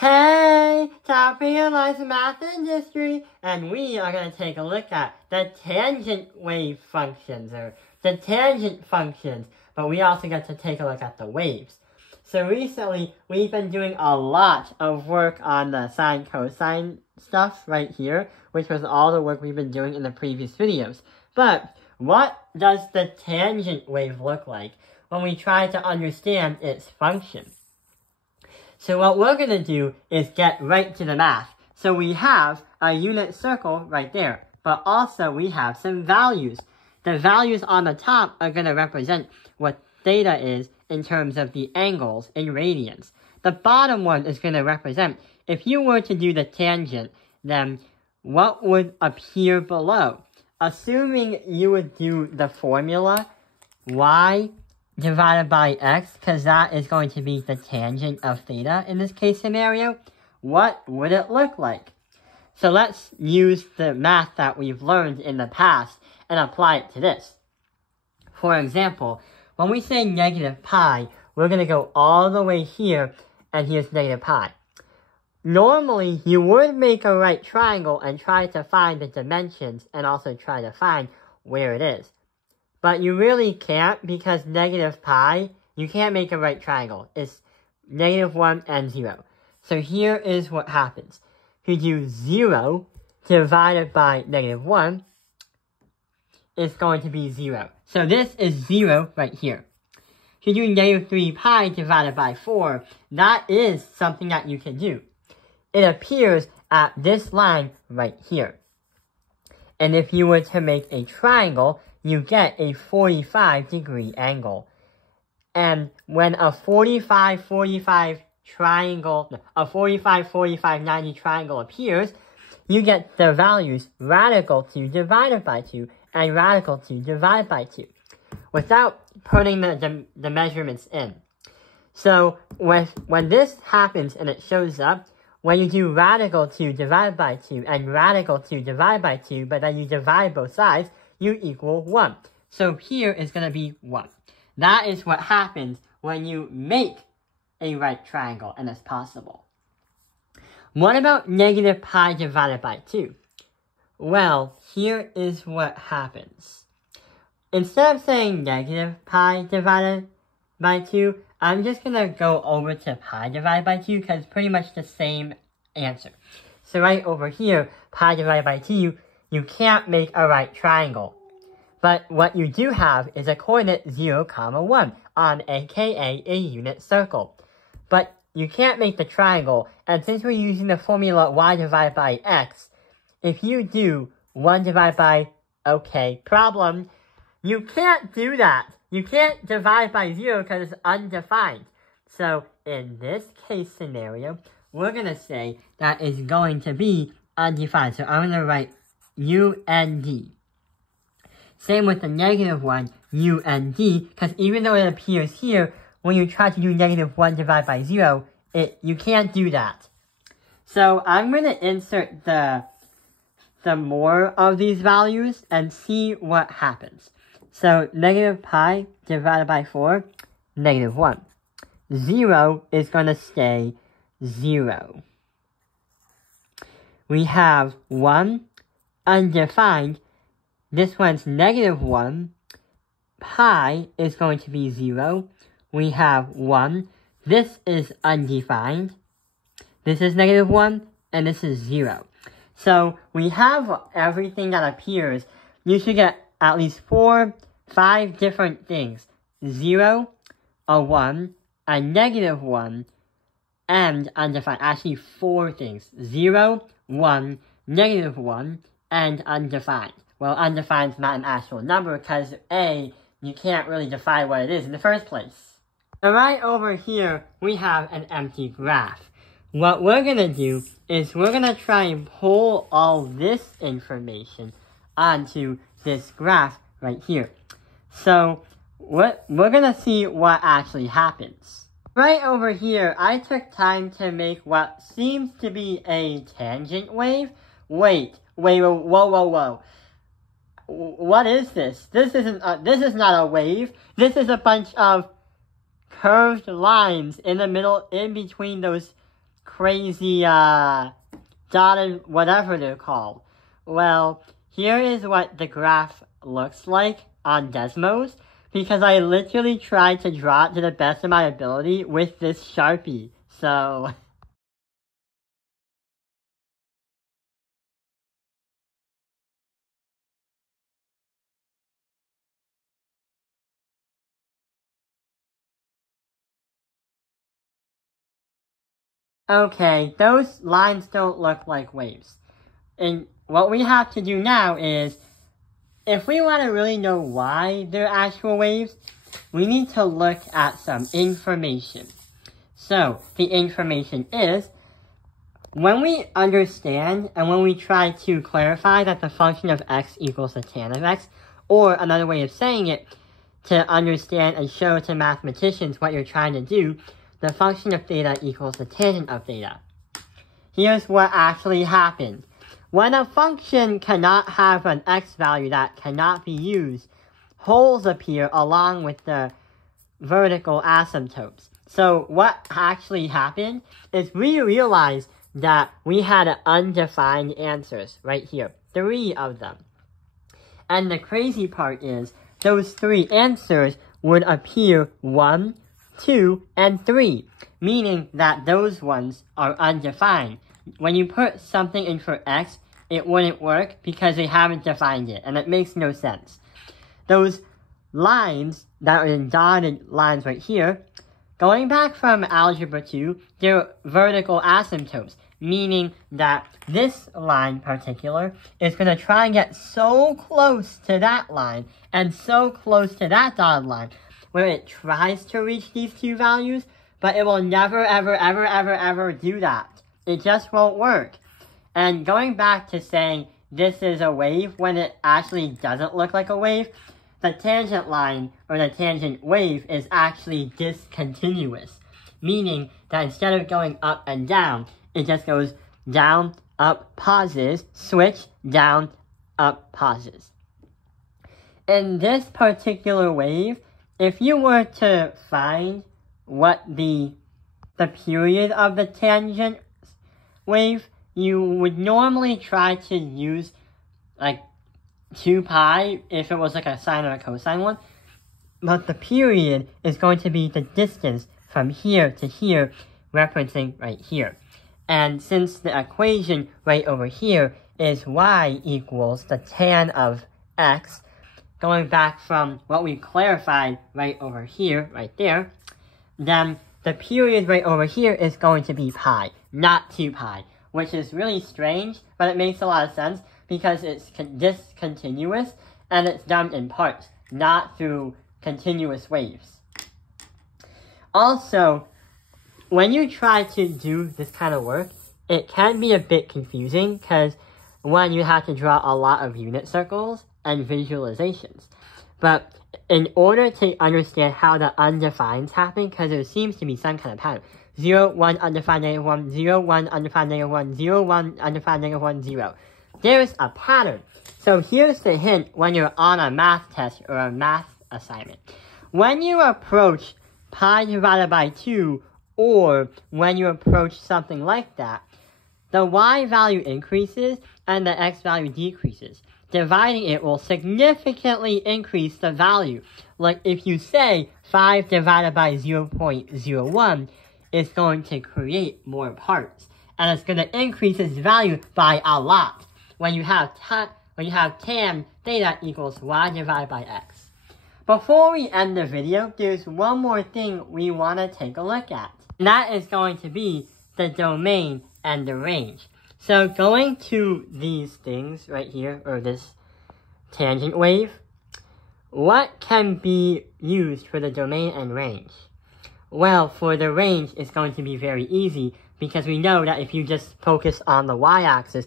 Hey, top realize math and history, and we are going to take a look at the tangent wave functions, or the tangent functions, but we also get to take a look at the waves. So recently, we've been doing a lot of work on the sine cosine stuff right here, which was all the work we've been doing in the previous videos. But what does the tangent wave look like when we try to understand its function? So what we're going to do is get right to the math. So we have a unit circle right there, but also we have some values. The values on the top are going to represent what theta is in terms of the angles in radians. The bottom one is going to represent, if you were to do the tangent, then what would appear below? Assuming you would do the formula y divided by x, because that is going to be the tangent of theta in this case scenario, what would it look like? So let's use the math that we've learned in the past and apply it to this. For example, when we say negative pi, we're going to go all the way here, and here's negative pi. Normally, you would make a right triangle and try to find the dimensions and also try to find where it is. But you really can't, because negative pi, you can't make a right triangle. It's negative 1 and 0. So here is what happens. If you do 0 divided by negative 1, it's going to be 0. So this is 0 right here. If you do negative 3 pi divided by 4, that is something that you can do. It appears at this line right here. And if you were to make a triangle, you get a 45-degree angle. And when a 45-45 triangle, a 45-45-90 triangle appears, you get the values radical 2 divided by 2 and radical 2 divided by 2, without putting the measurements in. So when this happens and it shows up, when you do radical 2 divided by 2 and radical 2 divided by 2, but then you divide both sides, you equal 1. So here is going to be 1. That is what happens when you make a right triangle, and it's possible. What about negative pi divided by 2? Well, here is what happens. Instead of saying negative pi divided by 2, I'm just going to go over to pi divided by 2 because it's pretty much the same answer. So right over here, pi divided by 2, you can't make a right triangle. But what you do have is a coordinate 0, 1 on aka a unit circle. But you can't make the triangle, and since we're using the formula y divided by x, if you do 1 divided by, okay, problem, you can't do that. You can't divide by 0 because it's undefined. So in this case scenario, we're going to say that it's going to be undefined. So I'm going to write UND. Same with the negative 1, UND, because even though it appears here, when you try to do negative 1 divided by 0, you can't do that. So I'm going to insert the more of these values and see what happens. So negative pi divided by 4, negative 1. 0 is going to stay 0. We have 1, undefined. This one's negative 1. Pi is going to be 0. We have 1. This is undefined. This is negative 1, and this is 0. So we have everything that appears. You should get at least 5 different things. 0, a 1, a negative 1, and undefined. Actually 4 things. 0, 1, negative 1, and undefined. Well, undefined is not an actual number because A, you can't really define what it is in the first place. So right over here, we have an empty graph. What we're going to do is we're going to try and pull all this information onto this graph right here. So we're going to see what actually happens. Right over here, I took time to make what seems to be a tangent wave. Whoa. What is this? This is not a wave. This is a bunch of curved lines in the middle, in between those crazy, dotted whatever they're called. Well, here is what the graph looks like on Desmos, because I literally tried to draw it to the best of my ability with this Sharpie, so... Okay, those lines don't look like waves. And what we have to do now is, if we want to really know why they're actual waves, we need to look at some information. So, the information is, when we understand and when we try to clarify that the function of x equals the tan of x, or another way of saying it, to understand and show to mathematicians what you're trying to do, the function of theta equals the tangent of theta. Here's what actually happens. When a function cannot have an x value that cannot be used, holes appear along with the vertical asymptotes. So what actually happened is we realized that we had undefined answers right here, 3 of them. And the crazy part is, those 3 answers would appear 1, 2, and 3, meaning that those ones are undefined. When you put something in for x, it wouldn't work because they haven't defined it, and it makes no sense. Those lines that are in dotted lines right here, going back from Algebra 2, they're vertical asymptotes, meaning that this line in particular is going to try and get so close to that line and so close to that dotted line where it tries to reach these 2 values, but it will never, ever, ever, ever, ever do that. It just won't work. And going back to saying this is a wave when it actually doesn't look like a wave, the tangent line or the tangent wave is actually discontinuous, meaning that instead of going up and down, it just goes down, up, pauses, switch, down, up, pauses. In this particular wave, if you were to find what the period of the tangent wave, you would normally try to use like 2 pi if it was like a sine or a cosine one. But the period is going to be the distance from here to here, referencing right here. And since the equation right over here is y equals the tan of x, going back from what we clarified right over here, right there, then the period right over here is going to be pi, not 2 pi, which is really strange, but it makes a lot of sense because it's discontinuous and it's done in parts, not through continuous waves. Also, when you try to do this kind of work, it can be a bit confusing because, one, you have to draw a lot of unit circles and visualizations. But in order to understand how the undefineds happen, because there seems to be some kind of pattern, 0, 1, undefined, negative 1, 0, 1, undefined, negative 1, 0, 1, undefined, negative 1, 0. There's a pattern. So here's the hint when you're on a math test or a math assignment. When you approach pi divided by 2, or when you approach something like that, the y value increases and the x value decreases. Dividing it will significantly increase the value. Like if you say 5 divided by 0.01, it's going to create more parts. And it's going to increase its value by a lot when you have tan theta equals y divided by x. Before we end the video, there's one more thing we want to take a look at. And that is going to be the domain and the range. So going to these things right here, or this tangent wave, what can be used for the domain and range? Well, for the range, it's going to be very easy because we know that if you just focus on the y-axis,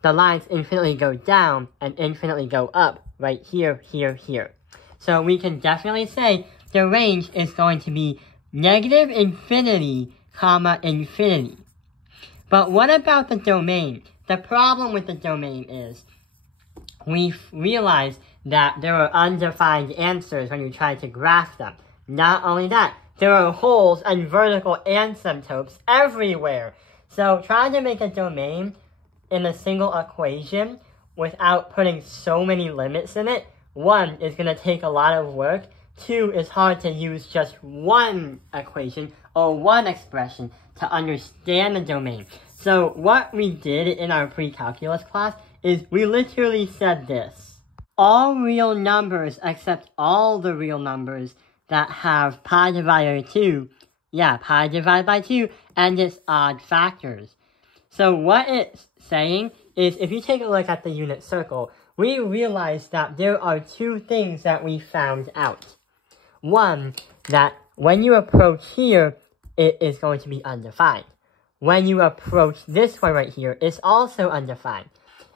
the lines infinitely go down and infinitely go up right here, here, here. So we can definitely say the range is going to be negative infinity, comma, infinity. But what about the domain? The problem with the domain is we realize that there are undefined answers when you try to graph them. Not only that, there are holes and vertical asymptotes everywhere. So trying to make a domain in a single equation without putting so many limits in it, 1, is going to take a lot of work. 2, is hard to use just one equation or one expression to understand the domain. So what we did in our pre-calculus class is we literally said this. All real numbers except all the real numbers that have pi divided by 2, pi divided by 2, and its odd factors. So what it's saying is, if you take a look at the unit circle, we realize that there are 2 things that we found out. 1, that when you approach here, it is going to be undefined. When you approach this one right here, it's also undefined.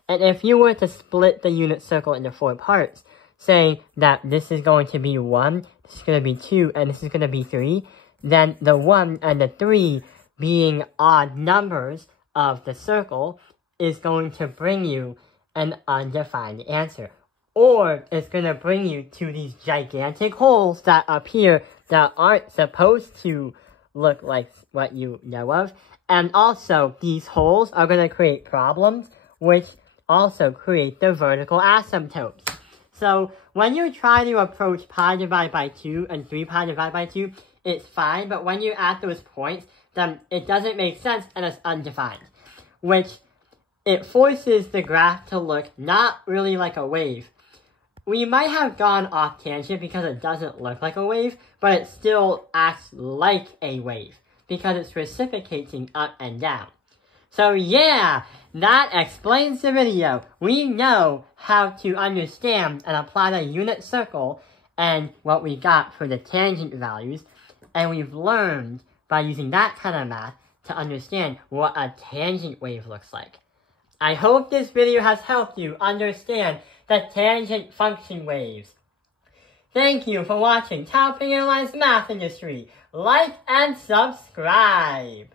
And if you were to split the unit circle into 4 parts, saying that this is going to be 1, this is going to be 2, and this is going to be 3, then the 1 and the 3 being odd numbers of the circle is going to bring you an undefined answer. Or it's going to bring you to these gigantic holes that appear that aren't supposed to look like what you know of. And also, these holes are going to create problems, which also create the vertical asymptotes. So when you try to approach pi divided by 2 and 3 pi divided by 2, it's fine, but when you're at those points, then it doesn't make sense and it's undefined, which it forces the graph to look not really like a wave. We might have gone off tangent because it doesn't look like a wave, but it still acts like a wave because it's reciprocating up and down. So yeah, that explains the video. We know how to understand and apply the unit circle and what we got for the tangent values, and we've learned by using that kind of math to understand what a tangent wave looks like. I hope this video has helped you understand the tangent function waves. Thank you for watching Tao Ping Airlines Math Industry. Like and subscribe.